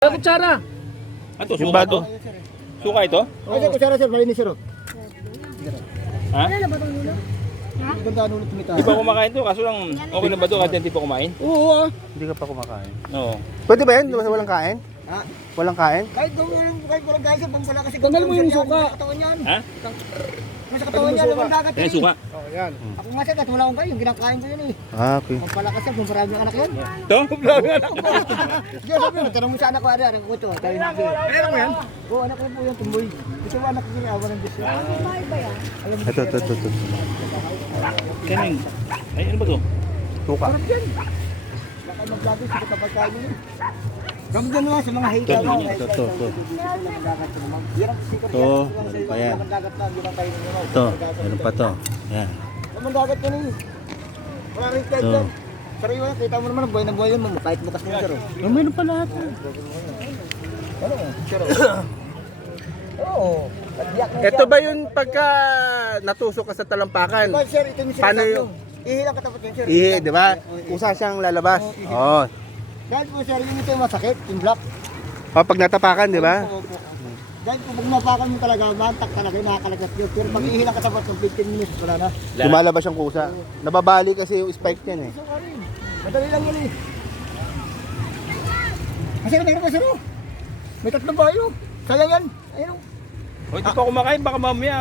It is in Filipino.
Kutsara. Ito, Yung suka bago. to. Suka ito? Ay, sir, kutsara sir, malinis sir. Ha? Ano ba itong ulo? Ha? Ganda ulit tumita. Di pa kumakain to, kaso lang okay na ba to kahit hindi pa kumain? Oo. Hindi ka pa kumakain. Oo. Pwede ba yan? Walang kain? Ha? Walang kain? Kahit walang guys, pang wala kasi Tanggal mo yung suka. Katawan yan. Ha? Nasa katawan yan, naman dagat Yan, yan. suka. Oh, yan. Ako nga sir, kahit wala akong kayo, yung kinakain ko yun eh. Ah, okay. Ang palakas yan, kung maraming anak yan. Ito? Diyan sabi mo, tanong mo sa anak ko, ano, anak ko ito. Sabi mo, Ayan mo yan. oo, anak ko po yan, tumboy. Gusto mo anak ko yun, awa ng Diyos. Bahay ba yan? Ito. Kaming. Ay, ano ba to? Suka. Sarap yan. Baka mag-vlog sa kapag kain mo. Kami dyan naman sa mga hita Ito, mo. ito. Ito, meron pa yan. Ito, meron pa to. Yan. Naman dagat yan eh. Wala rin kahit Ito. yan. Pero yun, kita mo naman, buhay na buhay yun. Kahit bukas mo sir. Oh, meron pa lahat. Ano? Sir. Oo. Ito ba yung pagka natusok ka sa talampakan? Well, sir, ito yung Paano sinasabi yung- yung ihilang katapat yan, sir. Ihi, di ba? Usa siyang lalabas. Oo. Dahil po, sir, yung ito yung masakit, yung block. Oh, pag natapakan, di ba? Opo. Dahil po, pag napakan mo talaga, mantak talaga, nakakalagat yun. Pero pag ihilang katapat ng 15 minutes, wala na. Lumalabas yung kusa. Nababali kasi yung spike niyan eh. So, rin. Madali lang yun eh. Kasi meron pa, sir, oh. May tatlong bayo. Sayang yan. Ayun, oh. O, hindi pa kumakain, baka mamaya